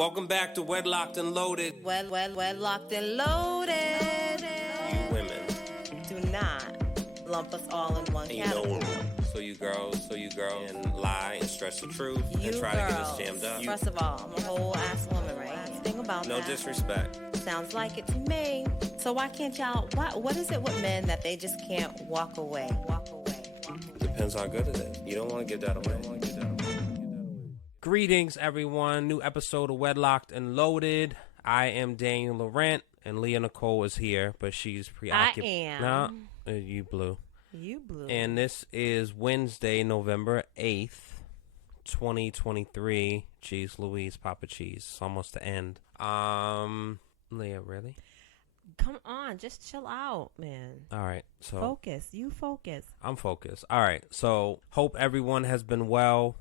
Welcome back to Wedlocked and Loaded. Wedlocked and Loaded. You women. Do not lump us all in one category. So you girls, and lie and stretch the truth and try girls, to get us jammed up. First of all, I'm a whole ass woman, right? Think about no that. No disrespect. Sounds like it to me. So why can't y'all, what is it with men that they just can't walk away? Depends how good it is. You don't want to give that away. Greetings, everyone. New episode of Wedlocked and Loaded. I am Daniel Laurent, and Leah Nicole is here, but she's preoccupied. I am. No, you blew. You blew. And this is Wednesday, November 8th, 2023. Jeez Louise, Papa Cheese. It's almost the end. Leah, really? Come on, just chill out, man. All right. So focus. You focus. I'm focused. All right. So hope everyone has been well.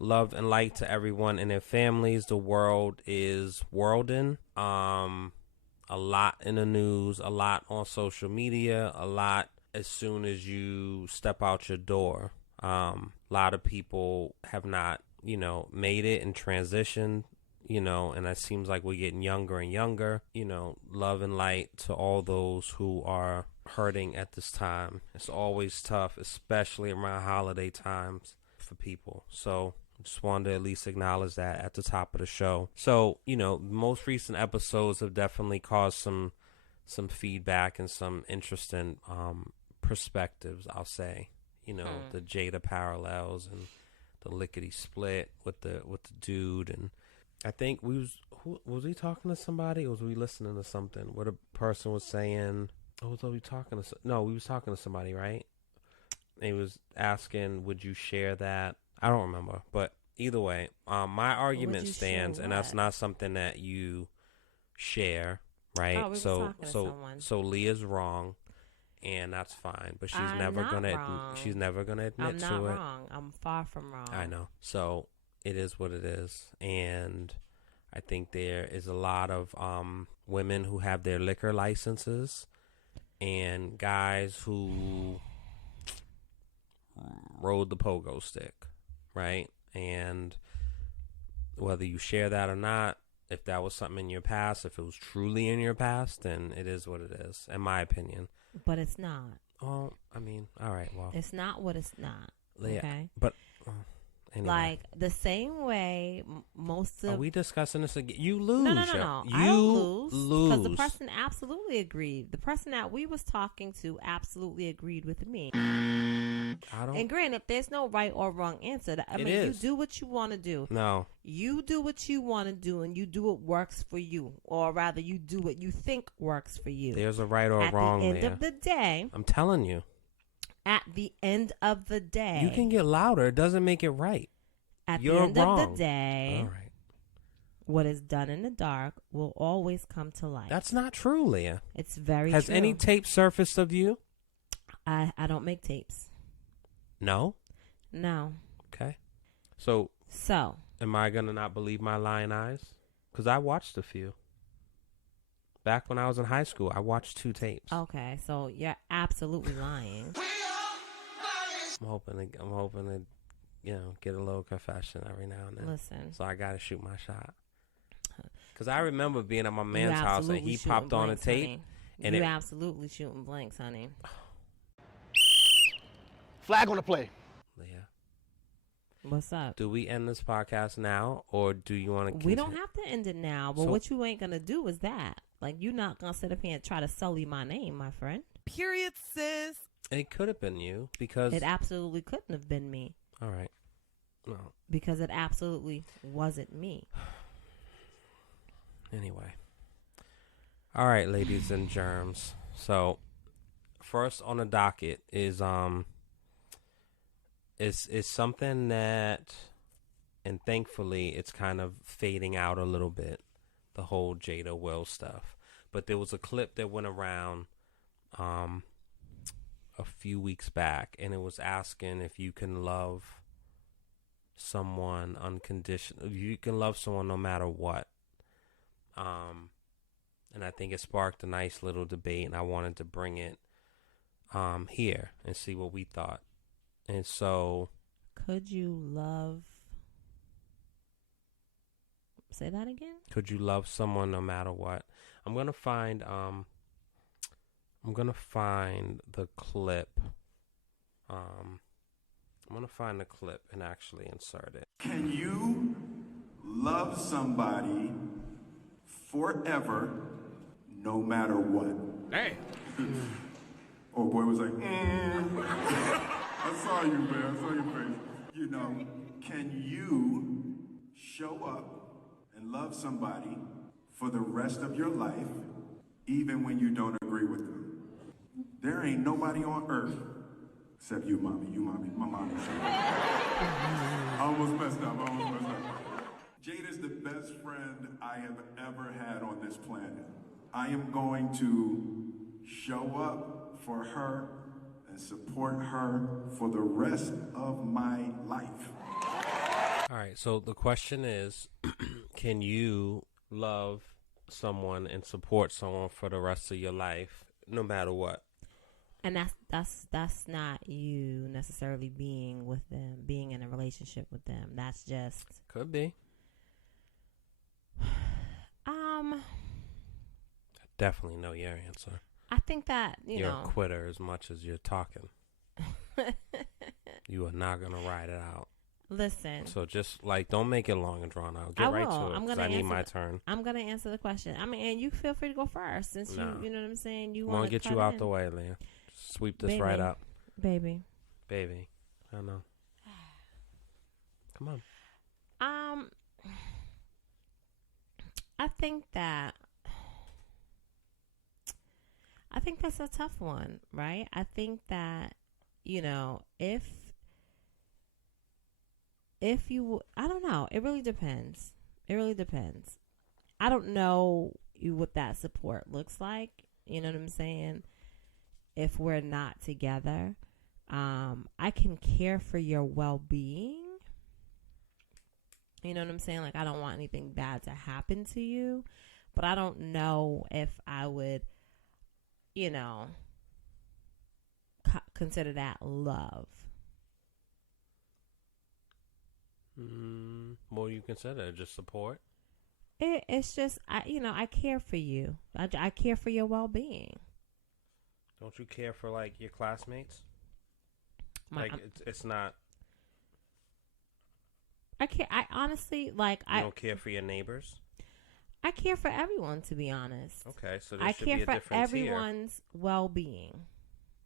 Love and light to everyone and their families. The world is worlding. A lot in the news, a lot on social media, a lot as soon as you step out your door. A lot of people have not, made it and transitioned, and it seems like we're getting younger and younger. Love and light to all those who are hurting at this time. It's always tough, especially around holiday times for people. So just wanted to at least acknowledge that at the top of the show. So, most recent episodes have definitely caused some feedback and some interesting perspectives, I'll say. The Jada parallels and the lickety split with the dude. And I think was he talking to somebody or was we listening to something where the person was saying, we was talking to somebody, right? And he was asking, would you share that? I don't remember, but either way, my argument stands, and that's not something that you share, right? So Leah's wrong, and that's fine. But she's never gonna admit to it. I'm not wrong. I'm far from wrong. I know. So it is what it is, and I think there is a lot of women who have their liquor licenses, and guys who rode the pogo stick. Right? And whether you share that or not, if that was something in your past, if it was truly in your past, then it is what it is, in my opinion. But it's not. Oh, I mean, all right, well. It's not what it's not. Yeah, okay? But, anyway. Like, the same way most of... Are we discussing this again? You lose. No. I don't lose. Because the person absolutely agreed. The person that we was talking to absolutely agreed with me. And granted, there's no right or wrong answer. You do what you want to do. No. You do what you want to do, and you do what works for you. Or rather, you do what you think works for you. There's a right or wrong there. At the end of the day... I'm telling you. At the end of the day... You can get louder. It doesn't make it right. You're the end wrong. of the day... All right. What is done in the dark will always come to light. That's not true, Leah. It's very true. Has true. any tape surfaced of you? I don't make tapes. No? No. Okay. So, am I going to not believe my lying eyes? Because I watched a few. Back when I was in high school, I watched 2 tapes. Okay, so you're absolutely lying. I'm hoping to, get a little confession every now and then. Listen. So I got to shoot my shot. Because I remember being at my man's house and he popped on a tape. Honey. And you absolutely shooting blanks, honey. Flag on the play. Leah. What's up? Do we end this podcast now, or do you want to continue? We don't have to end it now, but what you ain't going to do is that. Like, you're not going to sit up here and try to sully my name, my friend. Period, sis. It could have been you, because... It absolutely couldn't have been me. All right. No. Because it absolutely wasn't me. Anyway. All right, ladies and germs. So, first on the docket is something that, and thankfully it's kind of fading out a little bit, the whole Jada Will stuff. But there was a clip that went around a few weeks back, and it was asking if you can love someone unconditional. You can love someone no matter what. And I think it sparked a nice little debate, and I wanted to bring it here and see what we thought. And so, could you love Say that again. Could you love someone no matter what? I'm gonna find the clip. I'm gonna find the clip and actually insert it. Can you love somebody forever, no matter what? Hey. Oh, boy was like, I saw you, man. I saw your face. You know, can you show up and love somebody for the rest of your life, even when you don't agree with them? There ain't nobody on earth except you, mommy. My mommy. I almost messed up. Jada's the best friend I have ever had on this planet. I am going to show up for her and support her for the rest of my life. All right, so the question is, can you love someone and support someone for the rest of your life, no matter what? And that's not you necessarily being with them, being in a relationship with them. That's just could be. I definitely know your answer. I think that you're a quitter as much as you're talking. You are not gonna ride it out. Listen. So just don't make it long and drawn out. Get right to it. I need my turn. I'm gonna answer the question. I mean, and you feel free to go first since you know what I'm saying. You want to get you out the way, Leah. Sweep this right up, baby. I know. Come on. I think that's a tough one, right? I think that, if you, I don't know. It really depends. I don't know what that support looks like. You know what I'm saying? If we're not together, I can care for your well-being. You know what I'm saying? Like, I don't want anything bad to happen to you, but I don't know if I would, consider that love. What do you consider? Just support? It's just, I care for you. I care for your well-being. Don't you care for, your classmates? It's not... I honestly, you don't care for your neighbors? I care for everyone, to be honest. Okay, so there should be a different tier. I care for everyone's well-being.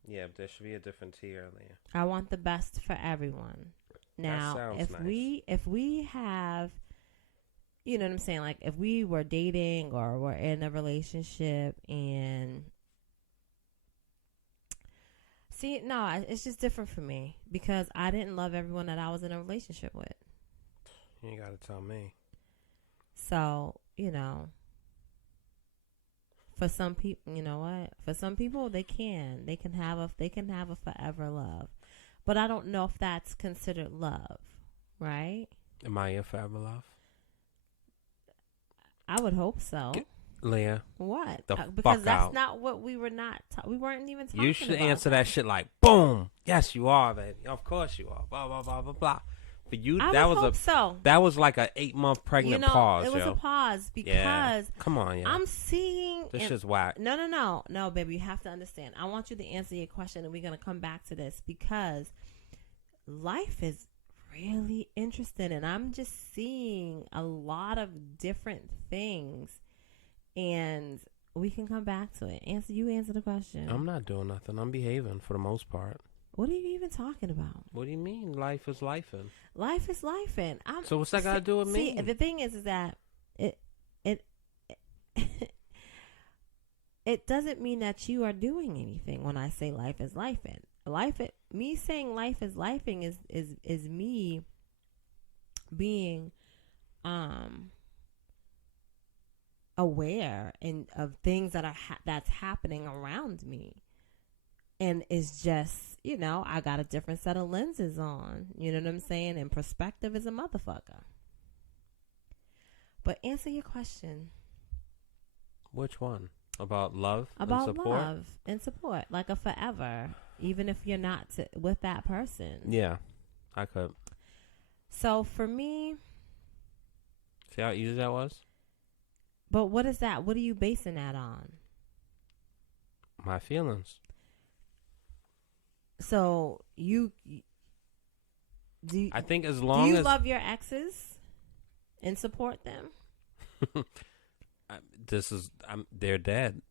Yeah, but there should be a different tier, Leah. I want the best for everyone. Now, if we have, you know what I'm saying, if we were dating or we're in a relationship and see, no, it's just different for me because I didn't love everyone that I was in a relationship with. You ain't got to tell me. So, for some people, you know what? For some people, they can have a forever love, but I don't know if that's considered love, right? Am I your forever love? I would hope so. Leah, what? Because that's not what we were not. We weren't even talking about. You should answer that shit like, boom. Yes, you are, baby. Of course you are. Blah blah blah blah blah. For you, that was like a 8-month pregnant pause. It was a pause because come on, I'm seeing this shit's whack. No, baby, you have to understand. I want you to answer your question, and we're gonna come back to this because life is really interesting, and I'm just seeing a lot of different things, and we can come back to it. You answer the question. I'm not doing nothing. I'm behaving for the most part. What are you even talking about? What do you mean? Life is lifing. Life is lifing. So what's that got to do with me? See, the thing is that it doesn't mean that you are doing anything when I say life is lifing. Me saying life is lifing is me being aware of things that that's happening around me. And it's just, I got a different set of lenses on. You know what I'm saying? And perspective is a motherfucker. But answer your question. Which one? About love and support? About love and support. Like a forever. Even if you're not with that person. Yeah, I could. So for me... See how easy that was? But what is that? What are you basing that on? My feelings. So I think as long as... Do you love your exes and support them? They're dead.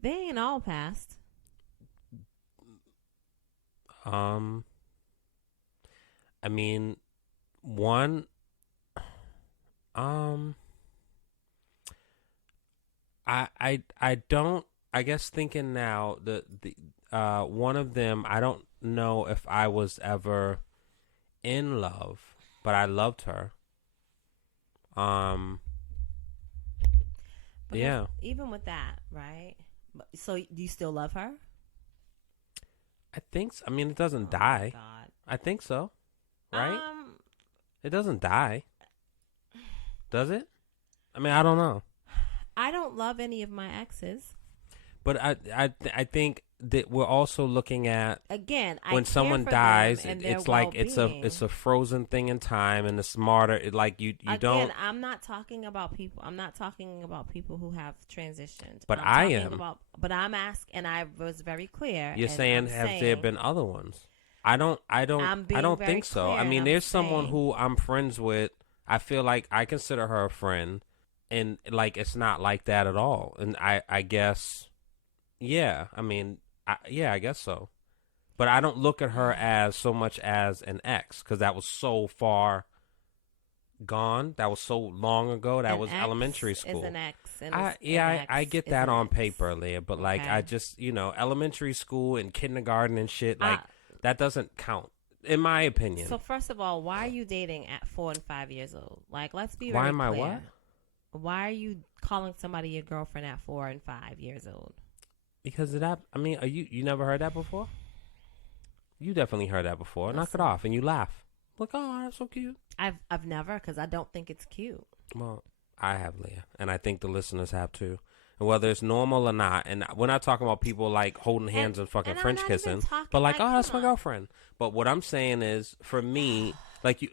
They ain't all passed. I mean, one, I don't, I guess thinking now, the one of them, I don't know if I was ever in love, but I loved her. Yeah. Even with that, right? So do you still love her? I think so. I mean, it doesn't die. God. I think so. Right? It doesn't die. Does it? I mean, I don't know. I don't love any of my exes. But I think that we're also looking at, again, when someone dies, it's like it's a frozen thing in time, and the smarter you again, don't. I'm not talking about people. I'm not talking about people who have transitioned. But But I'm asking, and I was very clear. You're saying, have there been other ones? I don't think so. I mean, there's someone who I'm friends with. I feel like I consider her a friend, and like it's not like that at all. And I guess, yeah. I mean, I guess so. But I don't look at her as so much as an ex, because that was so far gone. That was so long ago. That was elementary school. Is an ex. I get that on paper, Leah. But like, I just, elementary school and kindergarten and shit, like that doesn't count, in my opinion. So first of all, why are you dating at 4 and 5 years old? Like, let's be why very am I clear. what? Why are you calling somebody your girlfriend at 4 and 5 years old? Because of that. I mean, you never heard that before? You definitely heard that before. Listen. Knock it off, and you laugh. Like, oh, that's so cute. I've never, because I don't think it's cute. Well, I have, Leah, and I think the listeners have too. And whether it's normal or not, and we're not talking about people like holding hands and fucking French kissing, but like, oh, that's my girlfriend. But what I'm saying is, for me, like,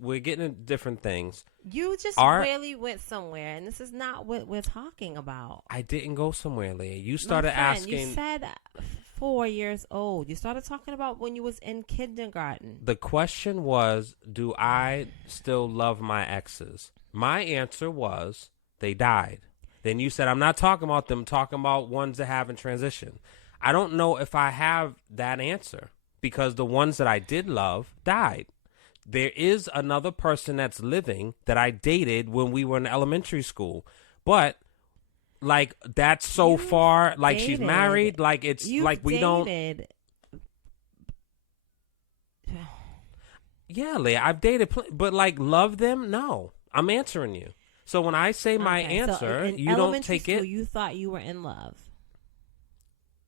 we're getting into different things. You just really went somewhere, and this is not what we're talking about. I didn't go somewhere, Leah. You started asking. You said 4 years old. You started talking about when you was in kindergarten. The question was, do I still love my exes? My answer was, they died. Then you said, I'm not talking about them, talking about ones that haven't transitioned. I don't know if I have that answer, because the ones that I did love died. There is another person that's living that I dated when we were in elementary school. But, like, that's so far, like, she's married, like, it's, like, we don't. Yeah, Leah, I've dated, but, like, love them? No. I'm answering you. So when I say my answer, you don't take school, it. You thought you were in love.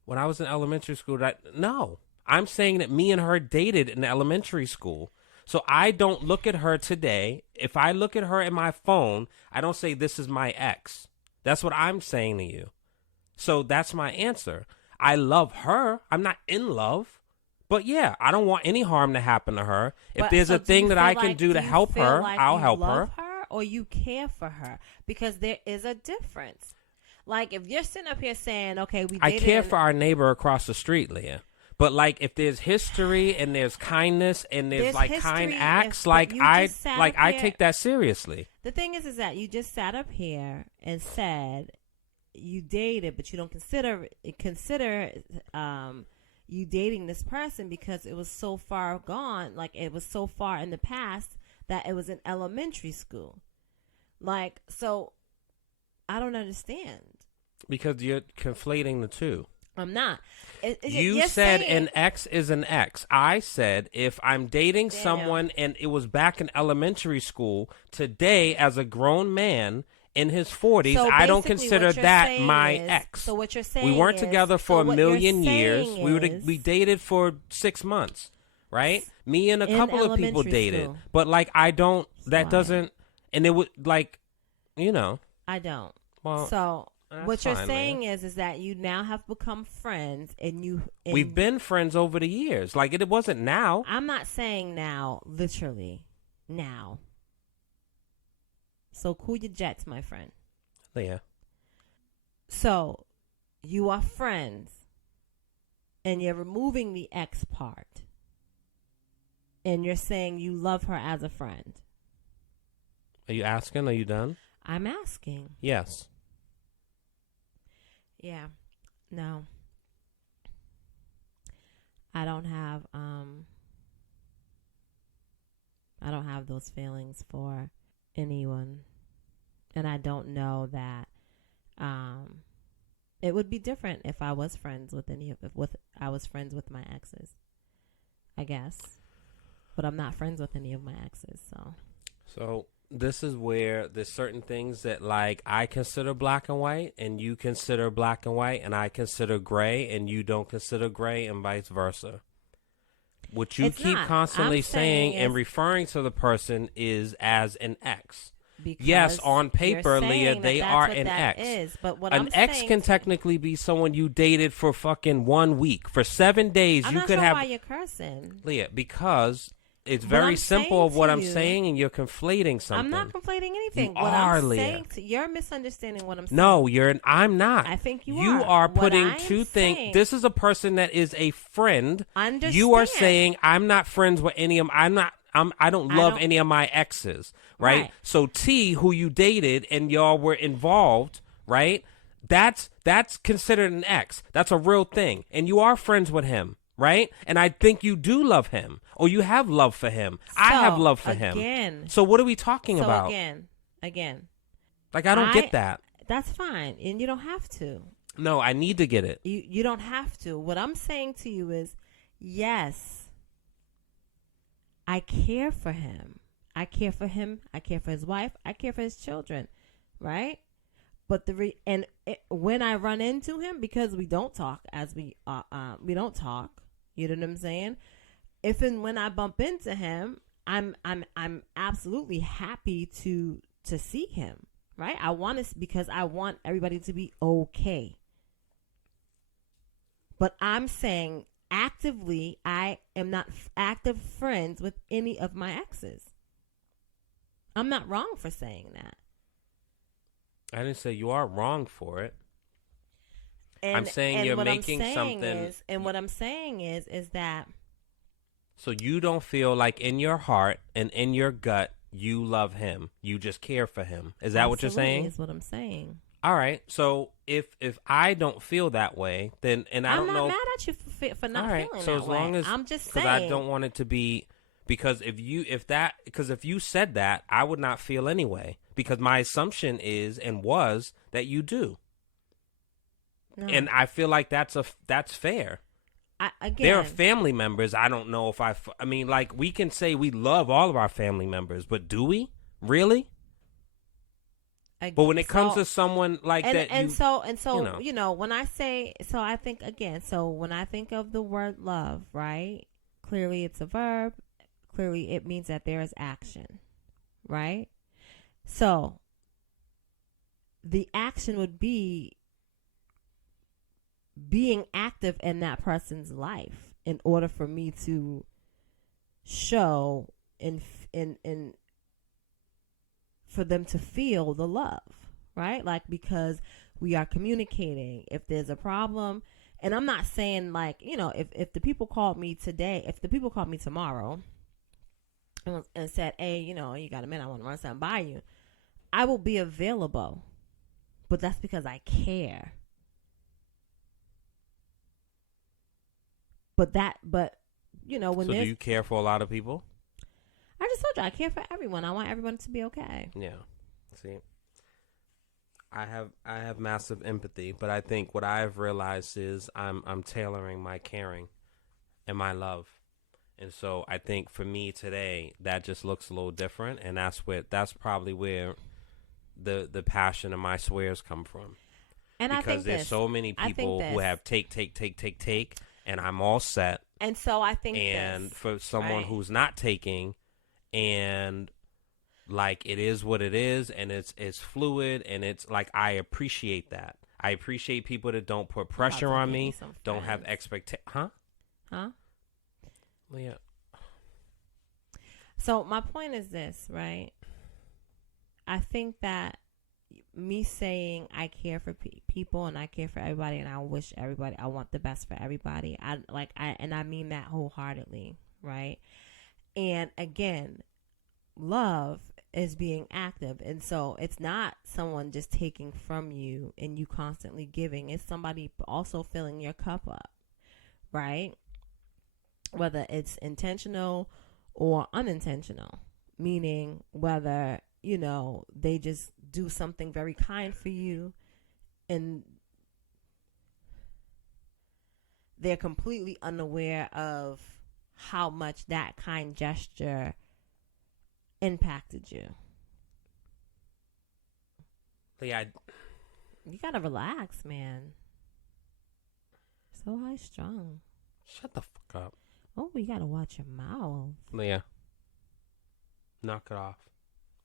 When I was in elementary school, no. I'm saying that me and her dated in elementary school. So I don't look at her today. If I look at her in my phone, I don't say this is my ex. That's what I'm saying to you. So that's my answer. I love her. I'm not in love. But yeah, I don't want any harm to happen to her. If there's a thing that I can do to help her, I'll help her. Or you care for her, because there is a difference. Like, if you're sitting up here saying, okay, I care for our neighbor across the street, Leah. But like, if there's history and there's kindness and there's like kind acts, I take that seriously. The thing is that you just sat up here and said you dated, but you don't consider you dating this person because it was so far gone, like it was so far in the past that it was in elementary school. Like, so I don't understand. Because you're conflating the two. I'm not. You said an ex is an ex. I said if I'm dating someone and it was back in elementary school, today as a grown man in his 40s, I don't consider that my ex. So what you're saying we weren't together for a million years. We dated for 6 months. Right? Me and a couple of people dated. School. But, like, I don't, that doesn't, and it would, like, I don't. Well, so, what you're saying is that you now have become friends, and we've been friends over the years. Like, it wasn't now. I'm not saying now, literally, now. So cool your jets, my friend. Leah. So you are friends and you're removing the ex part. And you're saying you love her as a friend. Are you asking? Are you done? I'm asking. Yes. Yeah. No. I don't have those feelings for anyone. And I don't know that it would be different if I was friends with I was friends with my exes. I guess. But I'm not friends with any of my exes, so. So this is where there's certain things that, like, I consider black and white, and you consider black and white, and I consider gray, and you don't consider gray, and vice versa. What you keep constantly saying and referring to the person is as an ex. Because yes, on paper, Leah, they are an ex. Is, but what an ex can technically be someone you dated for fucking 1 week. For 7 days, I'm you not could sure have. Why you're cursing, Leah? Because it's very simple of what I'm saying, and you're conflating something. I'm not conflating anything. You what are, I'm Leah. saying you're misunderstanding what I'm saying. No, I'm not. I think you are. You are putting two things. This is a person that is a friend. Understand. You are saying I'm not friends with any of. I don't love any of my exes, right? So T, who you dated and y'all were involved, right? That's considered an ex. That's a real thing, and you are friends with him. Right? And I think you do love him, or you have love for him. So, I have love for him. So what are we talking about? Again. Like, I don't get that. That's fine. And you don't have to. No, I need to get it. You don't have to. What I'm saying to you is, yes, I care for him. I care for him. I care for his wife. I care for his children. Right? But when I run into him, because we don't talk we don't talk. You know what I'm saying? If and when I bump into him, I'm absolutely happy to see him, right? Because I want everybody to be okay. But I'm saying actively, I am not active friends with any of my exes. I'm not wrong for saying that. I didn't say you are wrong for it. I'm saying you're making something. And what I'm saying is that. So you don't feel like in your heart and in your gut you love him. You just care for him. Is that what you're saying? Is what I'm saying. All right. So if I don't feel that way, then I don't know. I'm not mad at you for not feeling that way. So as long as I'm just saying, because I don't want it to be. Because if you said that, I would not feel anyway. Because my assumption is and was that you do. No. And I feel like that's fair. There are family members. I don't know if I mean, like, we can say we love all of our family members, but do we really? But when it comes to someone like that, when I say, so I think again, so when I think of the word love, right? Clearly, it's a verb. Clearly, it means that there is action, right? So the action would be being active in that person's life in order for me to show and for them to feel the love, right? Like, because we are communicating. If there's a problem, and I'm not saying, like, if the people called me today, if the people called me tomorrow and said, hey, you got a minute, I want to run something by you, I will be available. But that's because I care. When so do you care for a lot of people? I just told you I care for everyone. I want everyone to be okay. Yeah. See, I have massive empathy, but I think what I've realized is I'm tailoring my caring and my love. And so I think for me today, that just looks a little different, and that's probably where the passion of my swears come from. And because there's so many people who have take, and I'm all set. And so I think for someone who's not taking, and like, it is what it is, and it's fluid, and it's like, I appreciate that. I appreciate people that don't put pressure on me, don't have expectations. Huh? Leah. So my point is this, right? I think that me saying I care for people and I care for everybody and I wish everybody, I want the best for everybody. I mean that wholeheartedly, right? And again, love is being active. And so it's not someone just taking from you and you constantly giving. It's somebody also filling your cup up, right? Whether it's intentional or unintentional, meaning whether, you know, they just do something very kind for you and they're completely unaware of how much that kind gesture impacted you. Yeah, you gotta relax, man. So high strung. Shut the fuck up. Oh, you gotta watch your mouth. Leah, knock it off.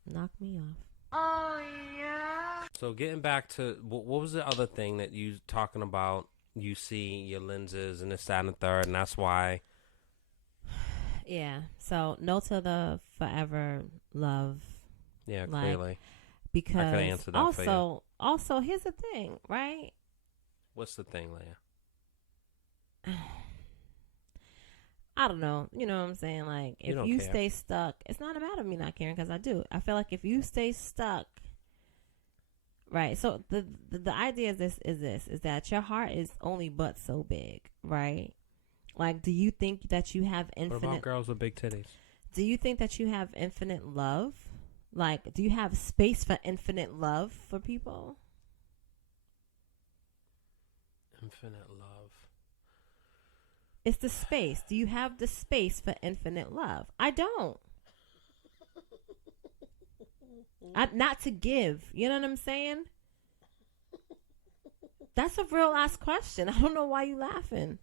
Knock me off. Oh, yeah. So getting back to, what was the other thing that you talking about? You see your lenses and this, that, and the third, and that's why. Yeah. So no to the forever love. Yeah, clearly. Because I could answer that for you. Also, here's the thing, right? What's the thing, Leah? I don't know. You know what I'm saying? Like, if you stay stuck, it's not a matter of me not caring, because I do. I feel like if you stay stuck, right? So the idea is that your heart is only but so big, right? Like, do you think that you have infinite? What about girls with big titties? Do you think that you have infinite love? Like, do you have space for infinite love for people? Infinite love. It's the space. Do you have the space for infinite love? I don't. Not to give. You know what I'm saying? That's a real ass question. I don't know why you laughing.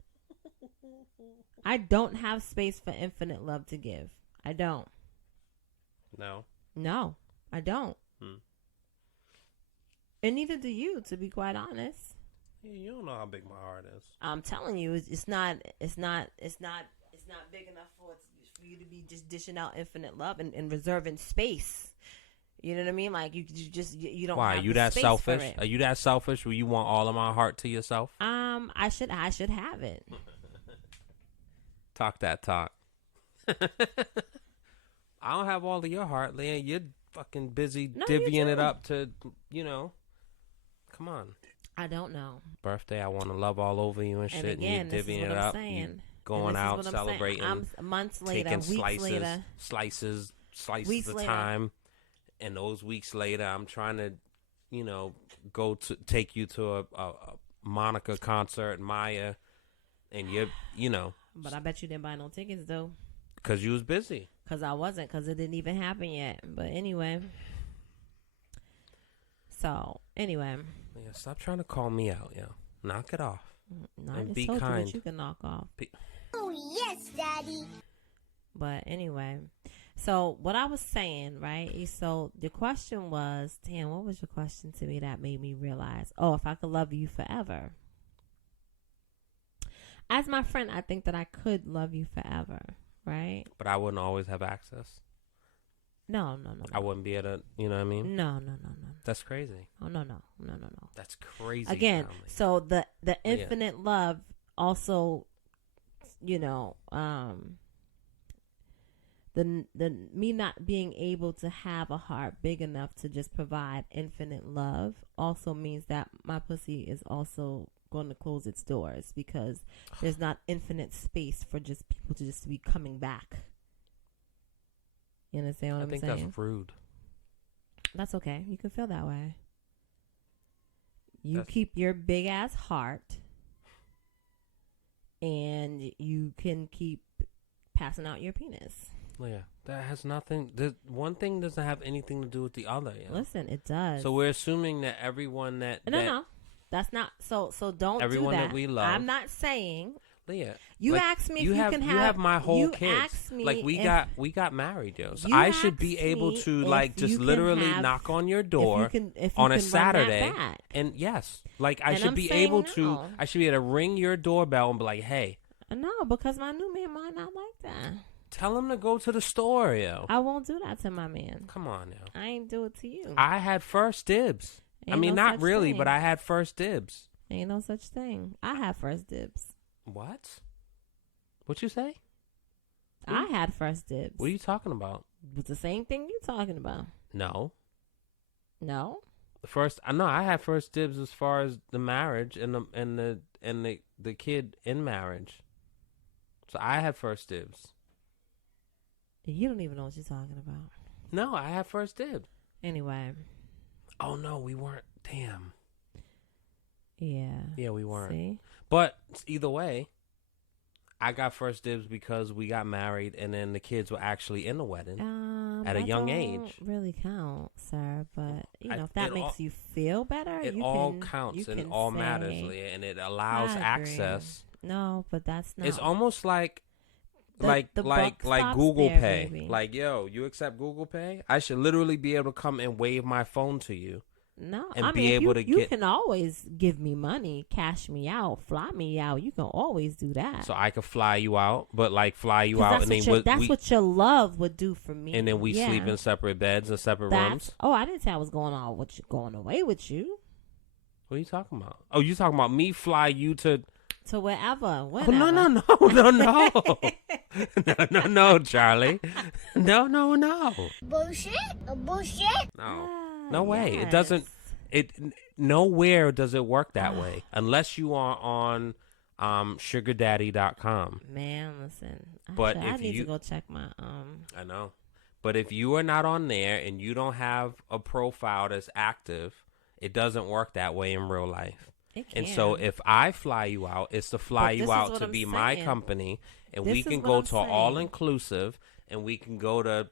I don't have space for infinite love to give. I don't. No, I don't. And neither do you, to be quite honest. Yeah, you don't know how big my heart is. I'm telling you, it's not big enough for you to be just dishing out infinite love and reserving space. You know what I mean? Like, you don't. Why? Have you the that space selfish? for it. Are you that selfish where you want all of my heart to yourself? I should have it. Talk that talk. I don't have all of your heart, Leah. You're fucking busy divvying it up to, you know. Come on. I don't know. Birthday, I want to love all over you and shit. Again, and you're divvying it up. Going out, celebrating. I'm months later, taking weeks slices weeks of later. time. And those weeks later, I'm trying to, you know, take you to a Monica concert, Maya. And you're, you know. But I bet you didn't buy no tickets, though. Because you was busy. Because I wasn't, because it didn't even happen yet. But anyway. So, anyway. Yeah, stop trying to call me out, yo. Knock it off. No, and I be just told kind. you that you can knock off. Oh, yes, Daddy. But anyway. So, what I was saying, right? So, the question was, damn, what was your question to me that made me realize? Oh, if I could love you forever. As my friend, I think that I could love you forever, right? But I wouldn't always have access. No. I wouldn't be able to, you know what I mean? No. That's crazy. Oh, no. That's crazy. Again, family. so the infinite love also, you know, the me not being able to have a heart big enough to just provide infinite love also means that my pussy is also going to close its doors, because there's not infinite space for just people to just be coming back. You understand what I'm saying? I think that's rude. That's okay. You can feel that way. You keep your big ass heart, and you can keep passing out your penis. Yeah, that has nothing. One thing doesn't have anything to do with the other. You know? Listen, it does. So we're assuming that everyone no, that's not. So don't everyone do that. That we love. I'm not saying. Leah, you asked me if you can have. You have my whole kids. Asked me like we got married, yo. So I should be able to like just literally knock on your door on a Saturday, and yes, like I should be able to. I should be able to ring your doorbell and be like, "Hey." No, because my new man might not like that. Tell him to go to the store, yo. I won't do that to my man. Come on, yo. I ain't do it to you. I had first dibs. Ain't I mean, no not such really, thing. but I had first dibs. Ain't no such thing. I had first dibs. What? What you say? I had first dibs. What are you talking about? It's the same thing you talking about. No. No? I had first dibs as far as the marriage and the kid in marriage. So I had first dibs. You don't even know what you're talking about. No, I had first dibs. Anyway. Oh no, we weren't. Damn. Yeah. Yeah, we weren't. See? But either way, I got first dibs because we got married and then the kids were actually in the wedding at a young age. Really count, sir. But if that makes you feel better, it counts and all matters, Leah, and it allows access. No, but that's not. It's almost like the Google there, Pay. baby. Like, yo, you accept Google Pay? I should literally be able to come and wave my phone to you. No, and be able to you can always give me money, cash me out, fly me out. You can always do that. So I could fly you out, but like fly you out, and then that's what your love would do for me. And then we sleep in separate beds and separate rooms. Oh, I didn't say I was going away with you. What are you talking about? Oh, you talking about me fly you to wherever? Whenever. Oh, no, Charlie. No. Bullshit? No way. Yes. It doesn't. Nowhere does it work that way unless you are on sugardaddy.com. Man, listen. I need to go check my I know. But if you are not on there and you don't have a profile that's active, it doesn't work that way in real life. It can. And so if I fly you out, it's to fly you out to be my company, and we can go to all inclusive, and we can go to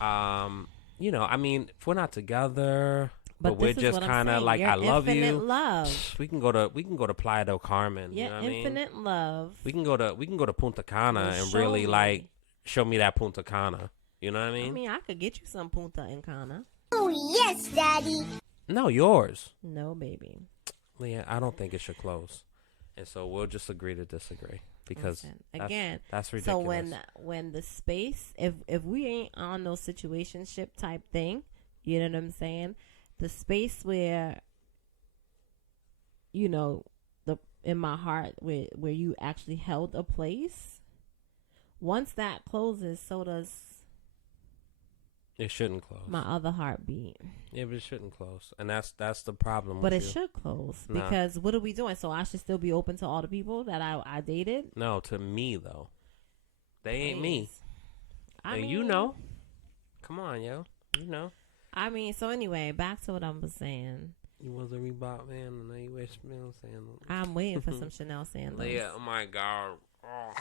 I mean, if we're not together, but we're just kind of like, I love you. Love. We can go to Playa del Carmen. Yeah, you know what infinite I mean? love. We can go to Punta Cana and really like show me that Punta Cana. You know what I mean? I mean, I could get you some Punta and Cana. Oh yes, Daddy. No, yours. No, baby. Leah, I don't think it should close, and so we'll just agree to disagree because that's ridiculous. So when the space, if we ain't on no situationship type thing, you know what I'm saying? The space where, in my heart where you actually held a place, once that closes, so does it shouldn't close. My other heartbeat. Yeah, but it shouldn't close, and that's the problem. But it should close because what are we doing? So I should still be open to all the people that I dated. No, to me though, they ain't me. I mean, you know. Come on, yo, you know. I mean, so anyway, back to what I was saying. You was a Reebok man, and now you wear Chanel sandals. I'm waiting for some Chanel sandals. Yeah, oh my God. Oh.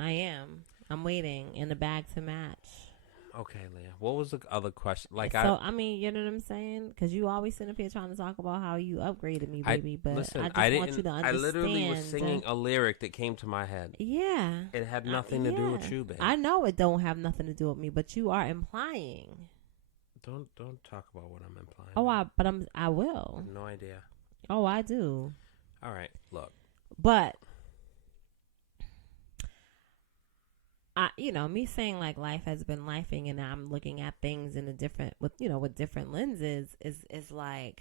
I am. I'm waiting in the bag to match. Okay, Leah. What was the other question? I mean, you know what I'm saying? Because you always sit up here trying to talk about how you upgraded me, baby. But listen, I just want you to understand. I literally was singing a lyric that came to my head. Yeah. It had nothing to do with you, babe. I know it don't have nothing to do with me, but you are implying. Don't talk about what I'm implying. Oh, I will. No idea. Oh, I do. All right, look. But me saying like life has been lifing and I'm looking at things in a different with different lenses is like,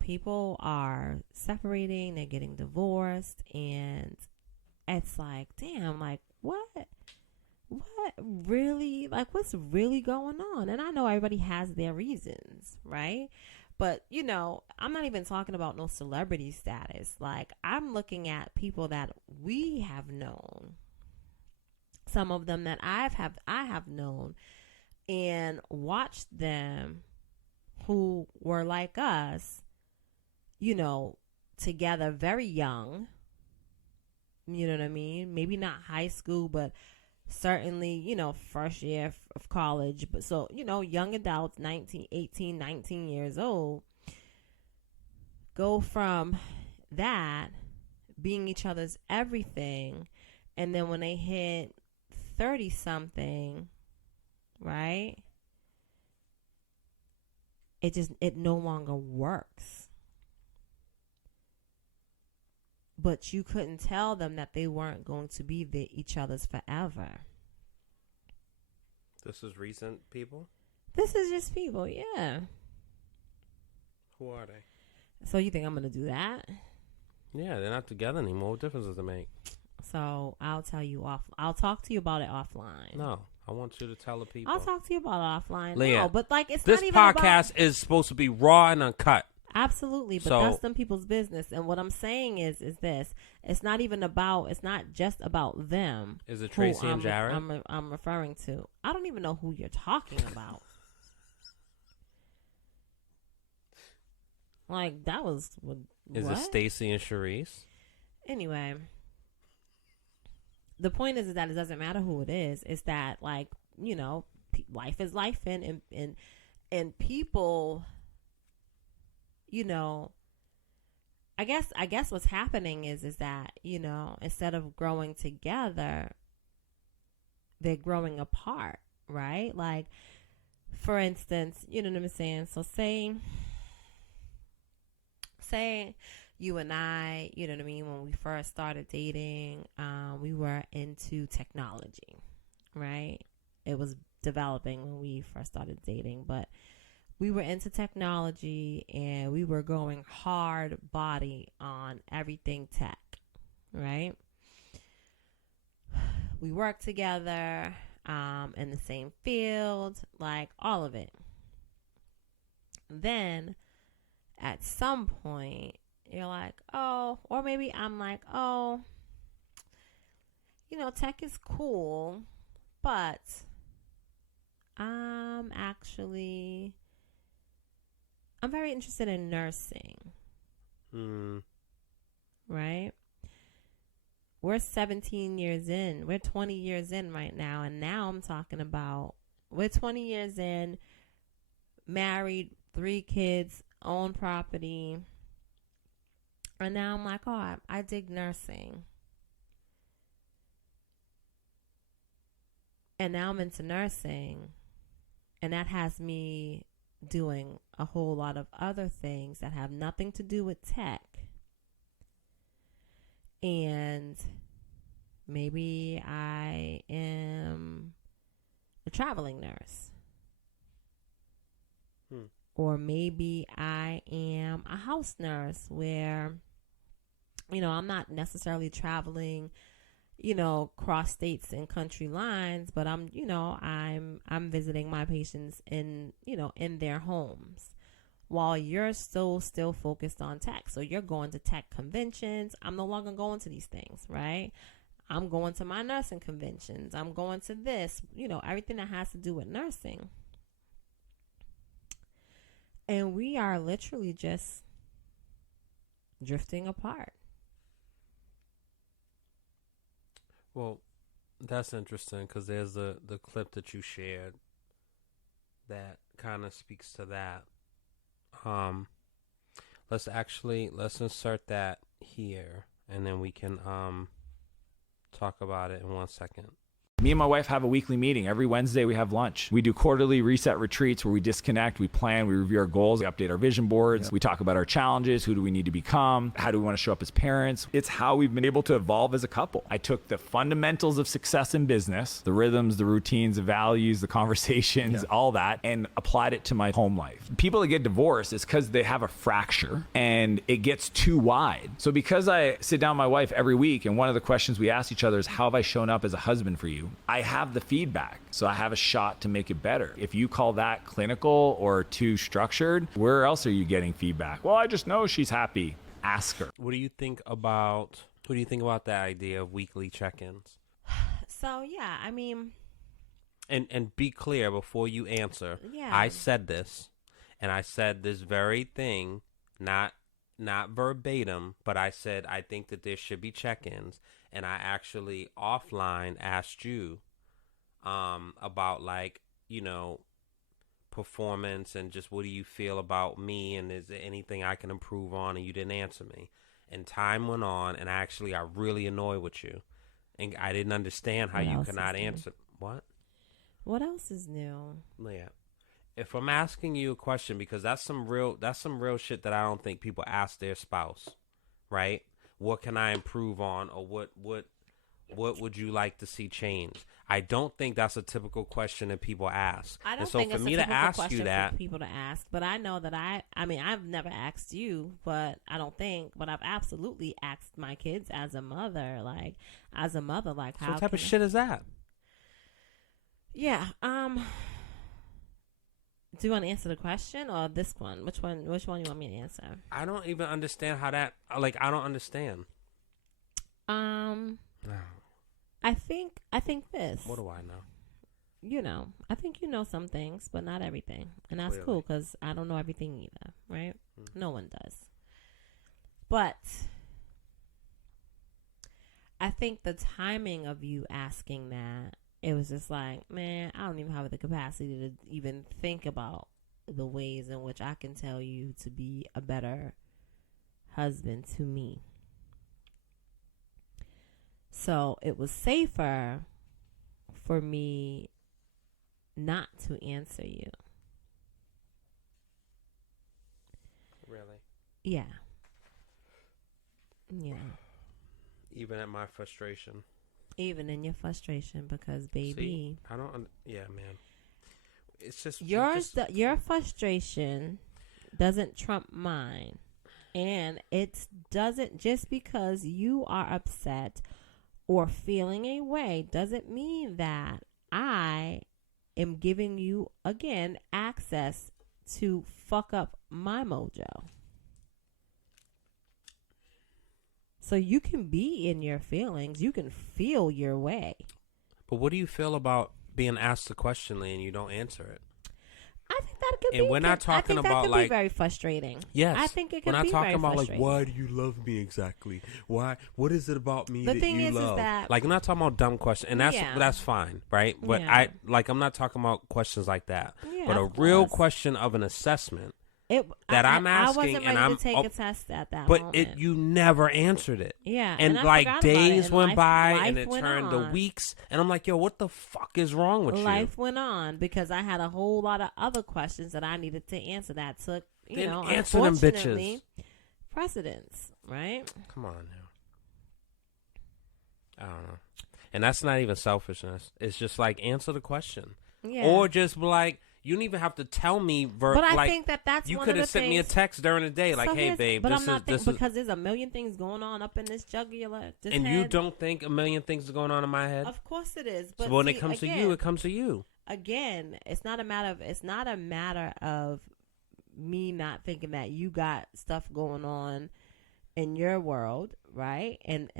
people are separating, they're getting divorced, and it's like, damn, like what really, like what's really going on? And I know everybody has their reasons, right? But, I'm not even talking about no celebrity status. Like, I'm looking at people that we have known. Some of them that I have known and watched them who were like us, together very young. You know what I mean? Maybe not high school, but certainly, first year of college. But so, young adults, 18, 19 years old, go from that being each other's everything. And then when they hit 30 something, right? It no longer works. but you couldn't tell them that they weren't going to be each other's forever. This is recent people? This is just people, yeah. Who are they? So you think I'm going to do that? Yeah, they're not together anymore. What difference does it make? So I'll tell you I'll talk to you about it offline. No, I want you to tell the people. I'll talk to you about it offline. Leah, no, but like it's this not even podcast is supposed to be raw and uncut. Absolutely, but that's some people's business. And what I'm saying is this: it's not just about them. Is it Tracy and Jared? I'm referring to. I don't even know who you're talking about. Like that was what? Is it Stacy and Sharice? Anyway, the point is that it doesn't matter who it is. It's that like life is life, and people. I guess what's happening is that, instead of growing together, they're growing apart, right? Like, for instance, you know what I'm saying? So say you and I, you know what I mean? When we first started dating, we were into technology, right? It was developing when we first started dating, but we were into technology and we were going hard body on everything tech, right? We worked together in the same field, like all of it. Then at some point, you're like, oh, or maybe I'm like, oh, tech is cool, but I'm very interested in nursing. Right? We're 17 years in. We're 20 years in right now. And now I'm talking about we're 20 years in, married, 3 kids, own property. And now I'm like, oh, I dig nursing. And now I'm into nursing. And that has me doing a whole lot of other things that have nothing to do with tech. And maybe I am a traveling nurse. Or maybe I am a house nurse where, I'm not necessarily traveling, cross states and country lines, but I'm visiting my patients in their homes while you're still focused on tech. So you're going to tech conventions. I'm no longer going to these things, right? I'm going to my nursing conventions. I'm going to this, everything that has to do with nursing. And we are literally just drifting apart. Well, that's interesting because there's the clip that you shared that kind of speaks to that. Let's insert that here, and then we can talk about it in 1 second. Me and my wife have a weekly meeting. Every Wednesday we have lunch. We do quarterly reset retreats where we disconnect, we plan, we review our goals, we update our vision boards. Yep. We talk about our challenges, who do we need to become, how do we want to show up as parents. It's how we've been able to evolve as a couple. I took the fundamentals of success in business, the rhythms, the routines, the values, the conversations, all that, and applied it to my home life. People that get divorced is because they have a fracture and it gets too wide. So because I sit down with my wife every week and one of the questions we ask each other is, how have I shown up as a husband for you? I have the feedback, so I have a shot to make it better. If you call that clinical or too structured, where else are you getting feedback? Well, I just know she's happy. Ask her. What do you think about that idea of weekly check-ins? So, yeah, I mean... And be clear before you answer. Yeah. I said this, and I said this very thing, not verbatim, but I said I think that there should be check-ins. And I actually offline asked you about performance and just what do you feel about me and is there anything I can improve on, and you didn't answer me. And time went on and I really annoyed with you. And I didn't understand how you cannot answer. What? What else is new? Yeah. If I'm asking you a question, because that's some real shit that I don't think people ask their spouse, right? what can I improve on, or what would you like to see change? I don't think that's a typical question that people ask. I don't think it's a typical question for people to ask, but I know that I mean, I've never asked you, but I've absolutely asked my kids as a mother, like how. So what type of shit is that? Yeah. Do you want to answer the question or this one? Which one you want me to answer? I don't even understand how that. Like, I don't understand. I think this. What do I know? You know, I think you know some things, but not everything, and that's cool because I don't know everything either, right? No one does. But I think the timing of you asking that, it was just like, man, I don't even have the capacity to even think about the ways in which I can tell you to be a better husband to me. So it was safer for me not to answer you. Really? Yeah. Yeah. Even at my frustration. Even in your frustration, because baby, see, I don't. Yeah, man. It's just your frustration doesn't trump mine, and it doesn't just because you are upset or feeling a way doesn't mean that I am giving you, again, access to fuck up my mojo. So you can be in your feelings. You can feel your way. But what do you feel about being asked a question, Leah, and you don't answer it? I think that could be. And we're not talking about be very frustrating. Yes, I think it could be very frustrating. We're not talking about frustrating. like, why do you love me exactly? Why? What is it about me the that thing you is love? That, like, I'm not talking about dumb questions, and that's fine, right? But I'm not talking about questions like that. Yeah, but a real question of an assessment. I'm asking, I wasn't ready to take a test at that moment. But you never answered it. Yeah, and like days went by, and it turned to weeks, and I'm like, yo, what the fuck is wrong with you? Life went on because I had a whole lot of other questions that I needed to answer. That took, answer them bitches. Precedence, right? Come on now. I don't know, and that's not even selfishness. It's just like answer the question, or just be like. You don't even have to tell me. But I think that's you one could of the have sent things. Me a text during the day, like, "Hey, babe, but I'm not thinking because there's a million things going on up in this jugular. And head. You don't think a million things are going on in my head? Of course it is. But so when it comes to you, it comes to you. Again, it's not a matter of me not thinking that you got stuff going on in your world, right? And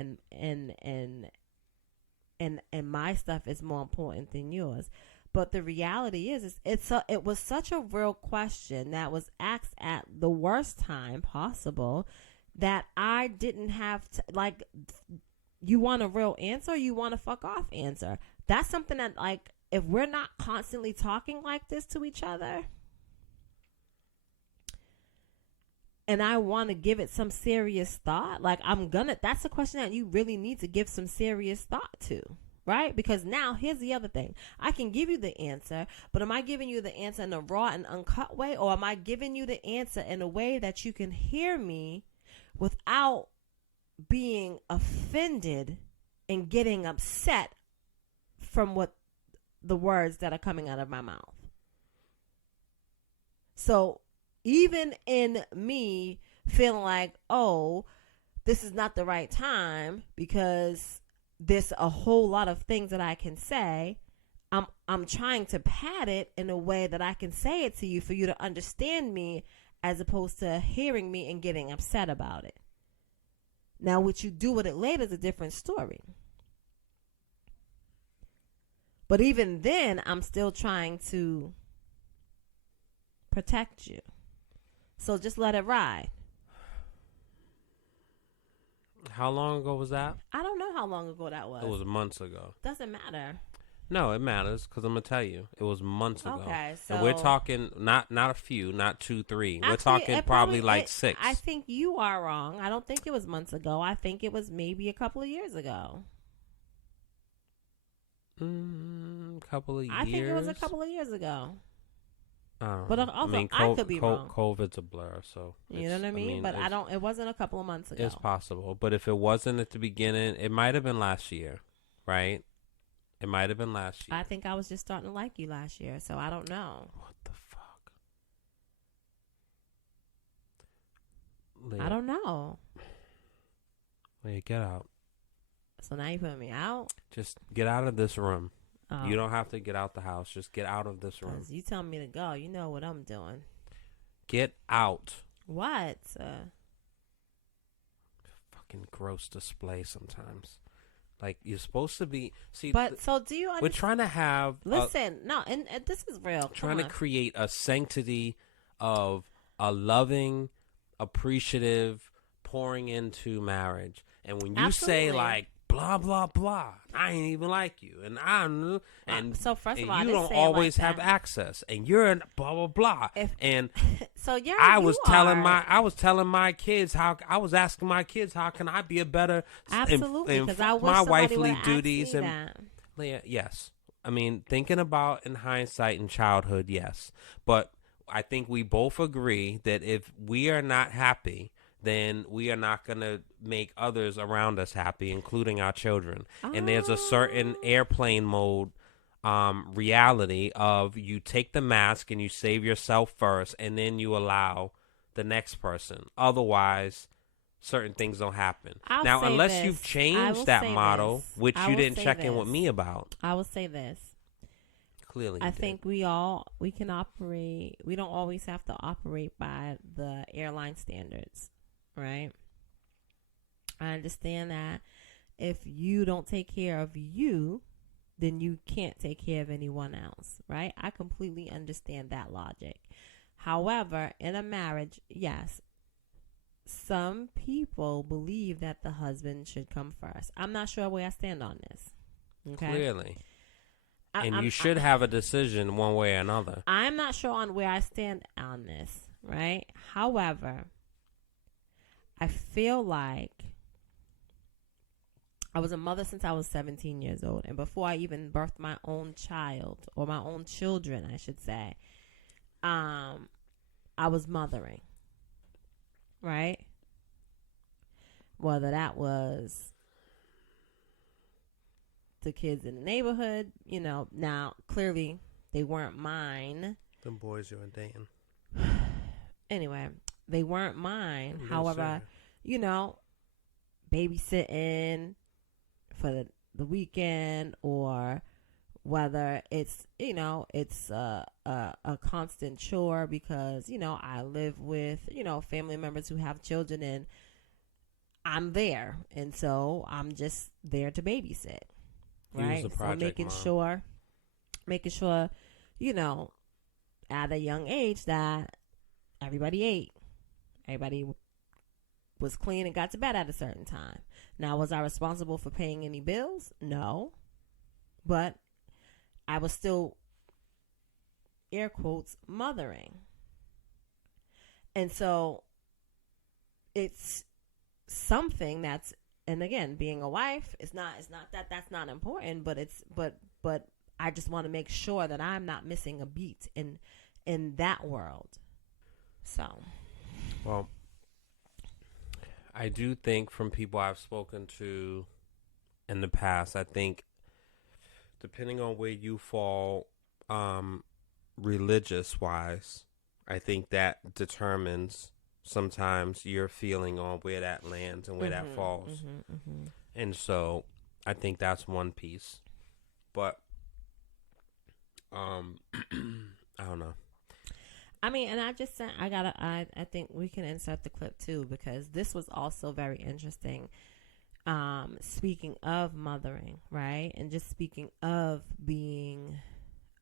my stuff is more important than yours. But the reality is it was such a real question that was asked at the worst time possible that I didn't have to, like, you want a real answer, you want a fuck off answer. That's something that, like, if we're not constantly talking like this to each other, and I want to give it some serious thought, like, that's a question that you really need to give some serious thought to. Right? Because now, here's the other thing. I can give you the answer, but am I giving you the answer in a raw and uncut way? Or am I giving you the answer in a way that you can hear me without being offended and getting upset from what the words that are coming out of my mouth? So even in me feeling like, oh, this is not the right time because there's a whole lot of things that I can say, I'm trying to pad it in a way that I can say it to you for you to understand me, as opposed to hearing me and getting upset about it. Now, what you do with it later is a different story. But even then, I'm still trying to protect you. So just let it ride. How long ago was that? I don't know how long ago that was. It was months ago. Doesn't matter. No, it matters because I'm gonna tell you, it was months ago. Okay, so and we're talking not a few, not 2, 3. We're talking probably like 6. I think you are wrong. I don't think it was months ago. I think it was maybe a couple of years ago. Couple of years. I think it was a couple of years ago. But also, I could be wrong. COVID's a blur, so you know what I mean. But I don't. It wasn't a couple of months ago. It's possible, but if it wasn't at the beginning, it might have been last year, right? It might have been last year. I think I was just starting to like you last year, so I don't know. What the fuck? Leah. I don't know. Leah, get out. So now you putting me out? Just get out of this room. Oh. You don't have to get out the house. Just get out of this room. You tell me to go. You know what I'm doing. Get out. What? Fucking gross display sometimes. Like, you're supposed to be... See, but, so do you understand? We're trying to have... Listen, no, and this is real. Trying to create a sanctity of a loving, appreciative, pouring into marriage. And when you say, like, blah, blah, blah, I ain't even like you. And so first of all, you don't always have access. And you're in blah, blah, blah. So I was telling my kids how I was asking my kids how can I be a better absolutely because I wish my somebody wifely would duties ask me and that. Leah, yes. I mean, thinking about in hindsight in childhood, yes. But I think we both agree that if we are not happy, then we are not going to make others around us happy, including our children. And there's a certain airplane mode reality of you take the mask and you save yourself first, and then you allow the next person. Otherwise, certain things don't happen. Now, unless you've changed that model, which you didn't check in with me about. I will say this. Clearly, I think we can operate. We don't always have to operate by the airline standards. Right? I understand that if you don't take care of you, then you can't take care of anyone else, right? I completely understand that logic. However, in a marriage, yes, some people believe that the husband should come first. I'm not sure where I stand on this. Okay? Clearly. And you should have a decision one way or another. I'm not sure on where I stand on this, right? However, I feel like I was a mother since I was 17 years old. And before I even birthed my own child, or my own children, I should say, I was mothering. Right? Whether that was the kids in the neighborhood, now clearly they weren't mine. Them boys you were dating. Anyway. They weren't mine. However, babysitting for the weekend, or whether it's, it's a constant chore because, I live with, family members who have children and I'm there. And so I'm just there to babysit. Right? So making sure, at a young age that everybody ate. Everybody was clean and got to bed at a certain time. Now, was I responsible for paying any bills? No. But I was still, air quotes, mothering. And so it's something that's, and again, being a wife, it's not that that's not important, but I just want to make sure that I'm not missing a beat in that world. So. Well, I do think from people I've spoken to in the past, I think depending on where you fall religious-wise, I think that determines sometimes your feeling on where that lands and where that falls. And so I think that's one piece. But I don't know. I mean, and I think we can insert the clip too, because this was also very interesting. Speaking of mothering, right? And just speaking of being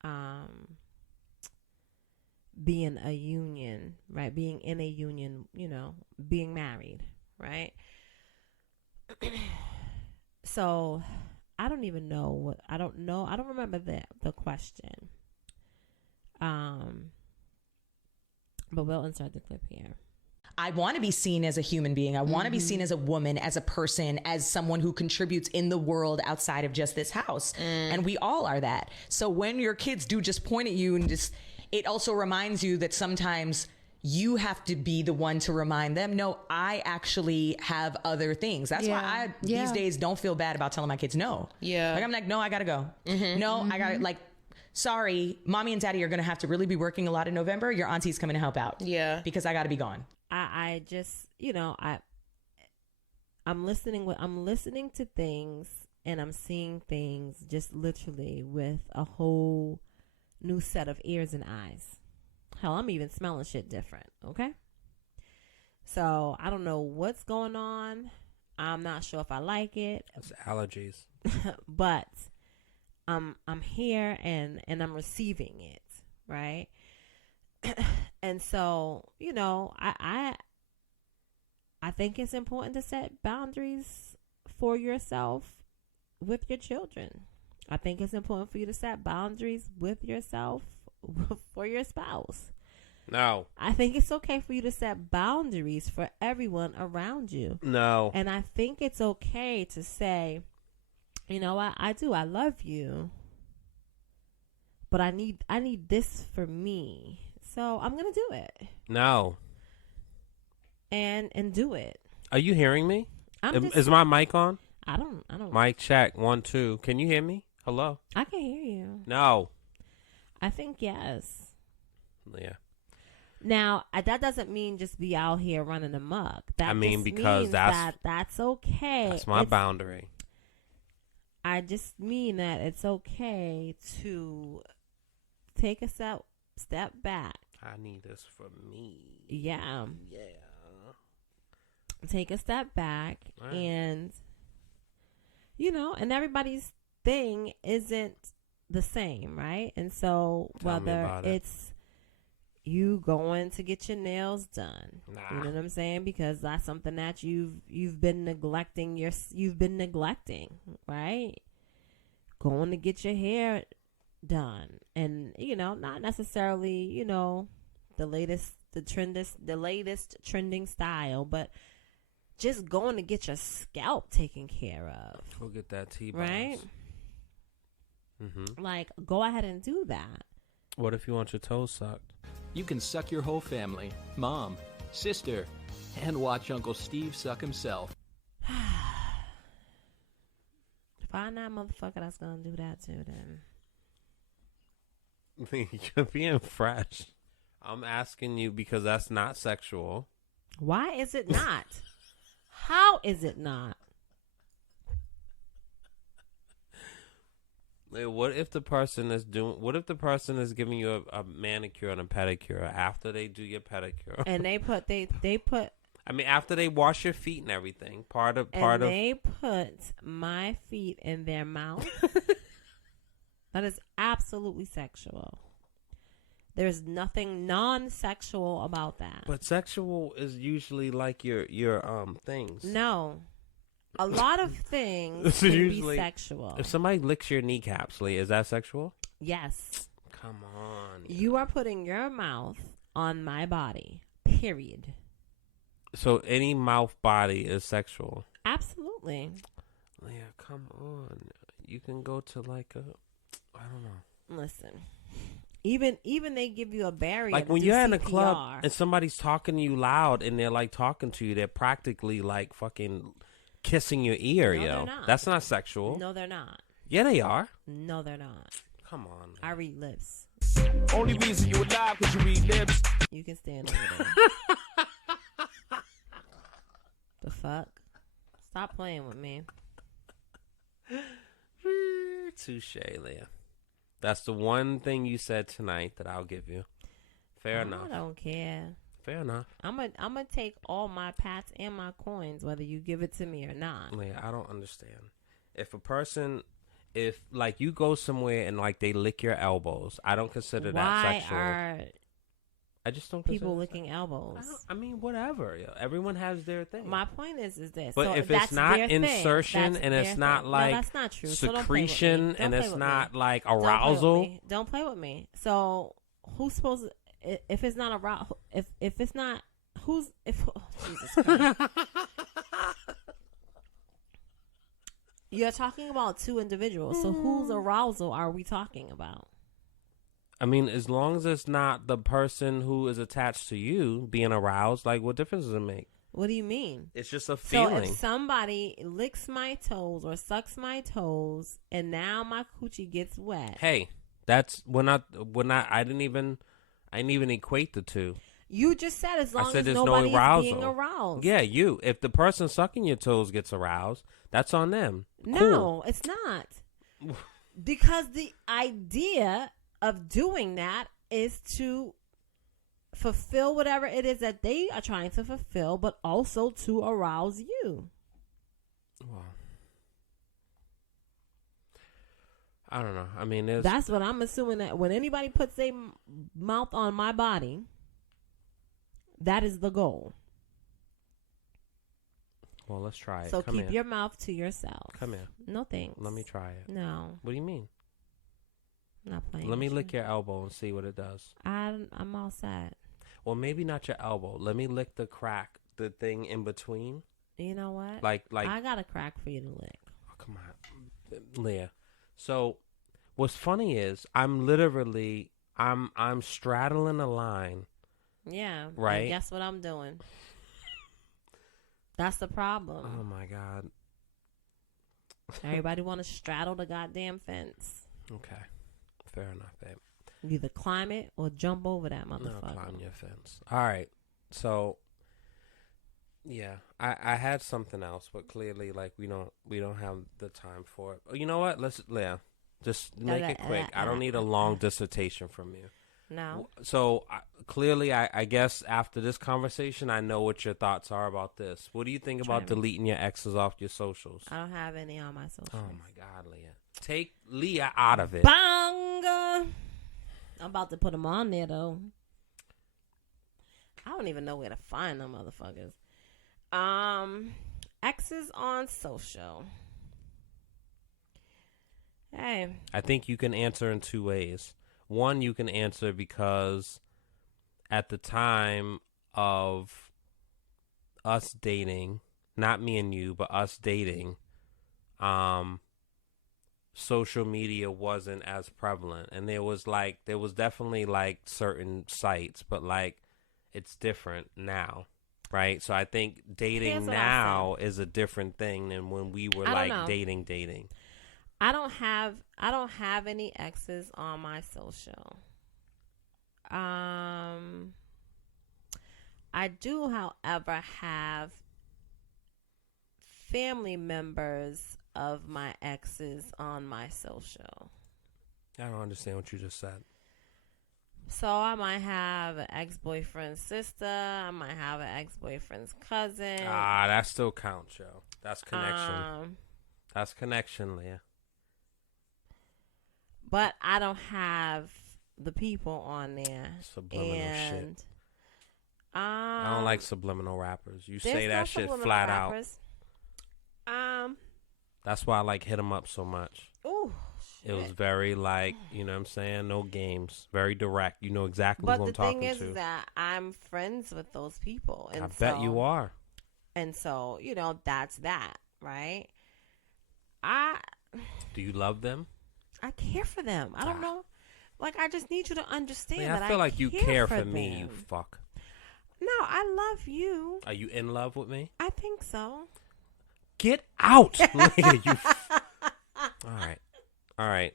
a union, right? Being in a union, being married, right? So I don't even know I don't remember the question. But we'll insert the clip here. I want to be seen as a human being. I want to be seen as a woman, as a person, as someone who contributes in the world outside of just this house. And we all are that. So when your kids do just point at you and just it also reminds you that sometimes you have to be the one to remind them, no, I actually have other things. That's why I these days don't feel bad about telling my kids no. Yeah. Like I'm like, no, I gotta go. No, I gotta, like, sorry, mommy and daddy are gonna have to really be working a lot in November. Your auntie's coming to help out. Yeah. Because I gotta be gone. I just, I'm listening to things and I'm seeing things just literally with a whole new set of ears and eyes. Hell, I'm even smelling shit different, okay? So, I don't know what's going on. I'm not sure if I like it. It's allergies. But I'm here and I'm receiving it, right? And so, I think it's important to set boundaries for yourself with your children. I think it's important for you to set boundaries with yourself for your spouse. No. I think it's okay for you to set boundaries for everyone around you. No. And I think it's okay to say, you know what, I love you, but I need this for me. So I'm gonna do it. No. And do it. Are you hearing me? Is my mic on? I don't. Mic check 1 2. Can you hear me? Hello. I can hear you. No. I think yes. Yeah. Now that doesn't mean just be out here running amok. That because means that's okay. That's my boundary. I just mean that it's okay to take a step back. I need this for me. Yeah. Yeah. Take a step back, right. and and everybody's thing isn't the same, right? And so whether it's you going to get your nails done, you know what I'm saying? Because that's something that you've been neglecting. You've been neglecting, right? Going to get your hair done, and not necessarily the latest trending style, but just going to get your scalp taken care of. Go get that T-box. Right? Mm-hmm. Like, go ahead and do that. What if you want your toes sucked? You can suck your whole family, mom, sister, and watch Uncle Steve suck himself. Find that motherfucker that's going to do that too, then. You're being fresh. I'm asking you because that's not sexual. Why is it not? How is it not? What if the person is giving you a manicure and a pedicure after they do your pedicure? And they put I mean, after they wash your feet and everything, they put my feet in their mouth. That is absolutely sexual. There's nothing non-sexual about that. But sexual is usually like your things. No. A lot of things can be sexual. If somebody licks your kneecaps, Leah, is that sexual? Yes. Come on. You are putting your mouth on my body. Period. So any mouth body is sexual? Absolutely. Leah, come on. You can go to like I don't know. Listen. Even they give you a barrier. Like when you're in a club and somebody's talking to you loud and they're like talking to you, they're practically like fucking kissing your ear, no, yo. They're not. That's not sexual. No, they're not. Yeah, they are. No, they're not. Come on, man. I read lips. Only reason you alive because you read lips. You can stand over there. The fuck? Stop playing with me. Touche, Leah. That's the one thing you said tonight that I'll give you. Fair enough. I don't care. Fair enough. I'm gonna take all my pats and my coins, whether you give it to me or not. Leah, I don't understand. If like you go somewhere and like they lick your elbows, I don't consider that sexual. I just don't. People licking elbows. I mean, whatever. Yo. Everyone has their thing. My point is this. But so if it's not insertion and it's not like that's not true. secretion So and it's not like arousal, don't play with me. So who's supposed to? If it's not arousal, if it's not, who's if? Oh, Jesus Christ. You're talking about two individuals. So whose arousal are we talking about? I mean, as long as it's not the person who is attached to you being aroused, like, what difference does it make? What do you mean? It's just a feeling. So if somebody licks my toes or sucks my toes and now my coochie gets wet. Hey, I didn't even equate the two. You just said as long as nobody is being aroused. Yeah, if the person sucking your toes gets aroused, that's on them. No, cool. It's not. Because the idea of doing that is to fulfill whatever it is that they are trying to fulfill, but also to arouse you. Well, I don't know. I mean, that's what I'm assuming, that when anybody puts their mouth on my body, that is the goal. Well, let's try it. So keep your mouth to yourself. Come here. No thanks. Let me try it. No. What do you mean? I'm not playing. Let me lick your elbow and see what it does. I'm all set. Well, maybe not your elbow. Let me lick the crack, the thing in between. You know what? Like I got a crack for you to lick. Oh, come on, Leah. So, what's funny is I'm straddling a line. Yeah. Right. And guess what I'm doing? That's the problem. Oh my God. Everybody want to straddle the goddamn fence. Okay. Fair enough, babe. You either climb it or jump over that motherfucker. No, climb your fence. All right. So, yeah, I had something else, but clearly, like, we don't have the time for it. You know what? Leah, just make it quick. I don't need a long dissertation from you. No. So clearly, I guess after this conversation, I know what your thoughts are about this. What do you think about deleting your exes off your socials? I don't have any on my socials. Oh my God, Leah. Take Leah out of it. Bang! I'm about to put them on there, though. I don't even know where to find them motherfuckers. Exes on social. Hey. I think you can answer in two ways. One, you can answer because at the time of us dating, not me and you, but us dating, social media wasn't as prevalent. And there was definitely like certain sites, but like it's different now. Right? So I think dating now is a different thing than when we were like dating. I don't have any exes on my social. I do, however, have family members of my exes on my social. I don't understand what you just said. So I might have an ex-boyfriend's sister. I might have an ex-boyfriend's cousin. That still counts, yo. That's connection. That's connection, Leah. But I don't have the people on there. Subliminal shit. I don't like subliminal rappers. You say that shit flat rappers. Out. That's why I like Hit 'Em Up so much. Ooh, shit. It was very like, you know what I'm saying? No games. Very direct. You know exactly who I'm talking to. But the thing is that I'm friends with those people. And I bet you are. And so, that's that, right? Do you love them? I care for them. I don't know. Like, I just need you to understand that I feel like you care for me, you fuck. No, I love you. Are you in love with me? I think so. Get out, Leah, you. All right.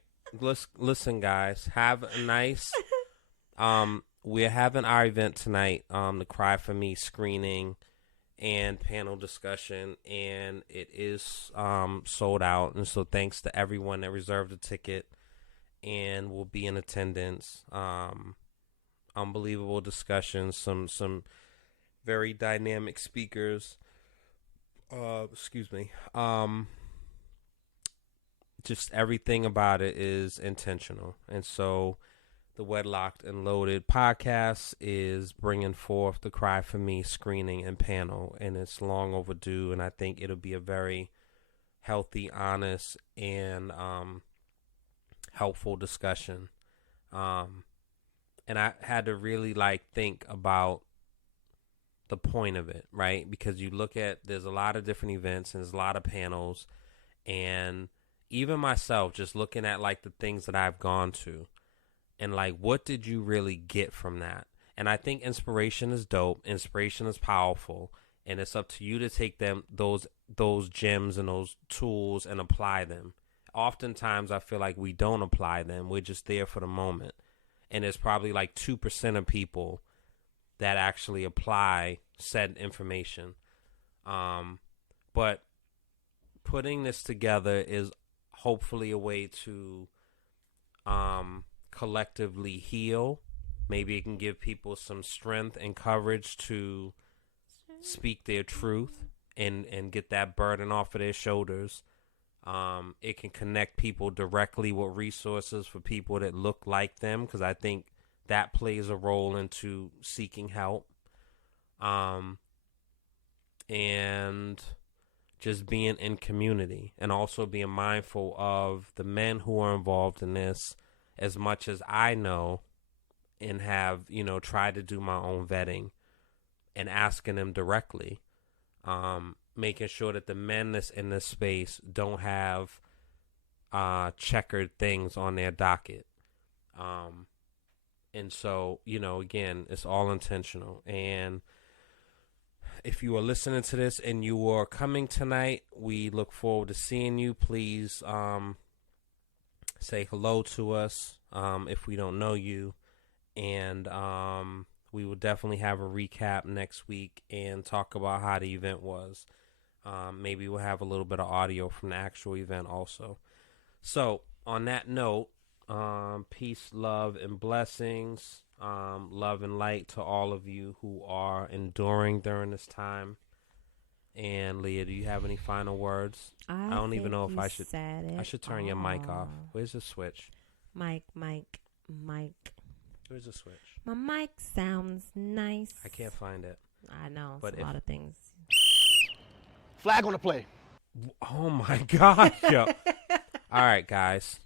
Listen, guys. Have a nice. We're having our event tonight. The Cry for Me screening and panel discussion, and it is sold out. And so, thanks to everyone that reserved a ticket and will be in attendance. Unbelievable discussions. Some very dynamic speakers. Excuse me. Just everything about it is intentional. And so the Wedlocked and Loaded podcast is bringing forth the Cry for Me screening and panel, and it's long overdue, and I think it'll be a very healthy, honest, and helpful discussion. And I had to really think about the point of it, right? Because you look at, there's a lot of different events and there's a lot of panels, and even myself, just looking at the things that I've gone to, And like, what did you really get from that? And I think inspiration is dope. Inspiration is powerful. And it's up to you to take those gems and those tools and apply them. Oftentimes, I feel like we don't apply them. We're just there for the moment. And it's probably like 2% of people that actually apply said information. But putting this together is hopefully a way to collectively heal. Maybe it can give people some strength and courage to speak their truth and get that burden off of their shoulders. It can connect people directly with resources for people that look like them, because I think that plays a role into seeking help. And just being in community, and also being mindful of the men who are involved in this, as much as I know and have, tried to do my own vetting and asking them directly, making sure that the men that's in this space don't have checkered things on their docket. And so, again, it's all intentional. And if you are listening to this and you are coming tonight, we look forward to seeing you. Please say hello to us if we don't know you. And we will definitely have a recap next week and talk about how the event was. Maybe we'll have a little bit of audio from the actual event also. So, on that note, peace, love, and blessings. Love and light to all of you who are enduring during this time. And Leah, do you have any final words? I don't even know if I should. I should turn your mic off. Where's the switch? Mic. Where's the switch? My mic sounds nice. I can't find it. I know. It's a lot of things. Flag on the play. Oh my gosh. Yo. All right, guys.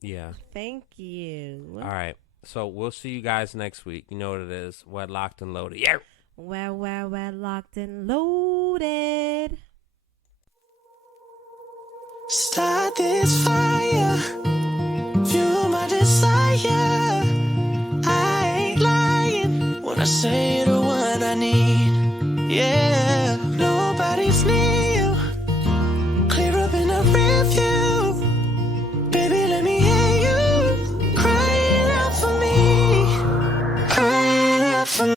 Yeah. Thank you. All right. So we'll see you guys next week. You know what it is. We're locked and loaded. Yeah. We're locked and loaded. Start this fire. Fuel my desire. I ain't lying when I say the one I need. Yeah. Nobody's near you. Clear up in a review. Baby, let me hear you. Crying out for me. Crying out for me.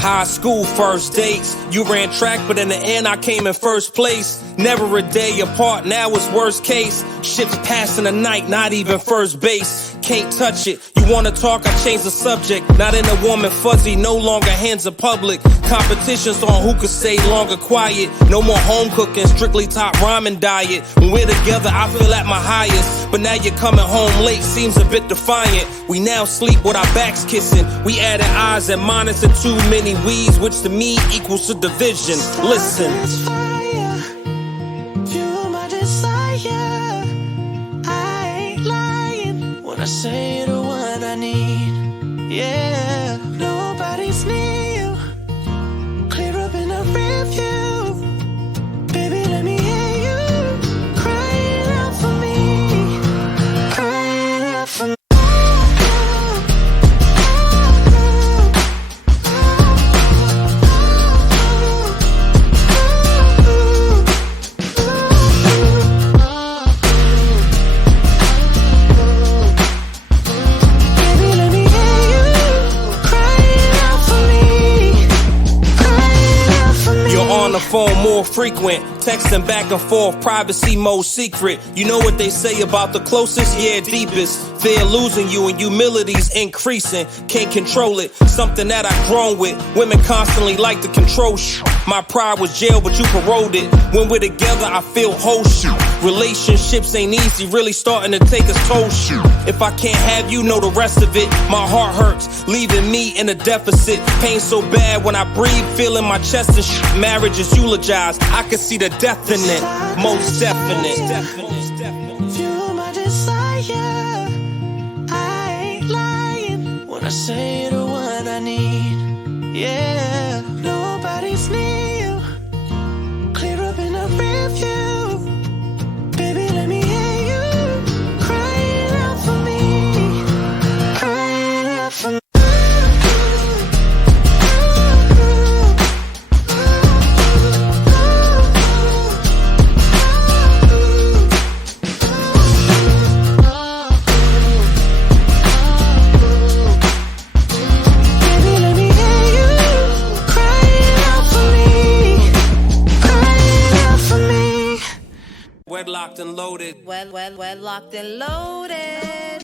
High school first dates, you ran track, but in the end I came in first place. Never a day apart, now it's worst case. Ships passing the night, not even first base. Can't touch it, you wanna talk, I change the subject. Not in a warm and fuzzy, no longer hands are public. Competitions on who could stay longer quiet. No more home cooking, strictly top ramen diet. When we're together, I feel at my highest. But now you're coming home late, seems a bit defiant. We now sleep with our backs kissing. We added eyes and minus and too many weeds, which to me equals to division. Listen. Fuel my desire. I ain't lying when I say the one I need. Yeah. Nobody's near you. Clear up in a review. Baby, let me hear you. Crying out for me. Crying out for me. Phone more frequent, texting back and forth, privacy mode secret. You know what they say about the closest, yeah, deepest. Fear losing you and humility's increasing. Can't control it, something that I've grown with. Women constantly like to control shit. My pride was jail, but you paroled it. When we're together, I feel whole shit. Relationships ain't easy, really starting to take its toll shit. If I can't have you, know the rest of it. My heart hurts, leaving me in a deficit. Pain so bad when I breathe, feeling my chest and shit. Marriage is eulogized, I can see the death in it. Most definite. Fuel my desire. I ain't I say the one I need. Yeah, nobody's near you. Clear up in a review. Baby, let me hear you crying out for me. Crying out for me. Wedlocked and loaded. Wedlocked and loaded.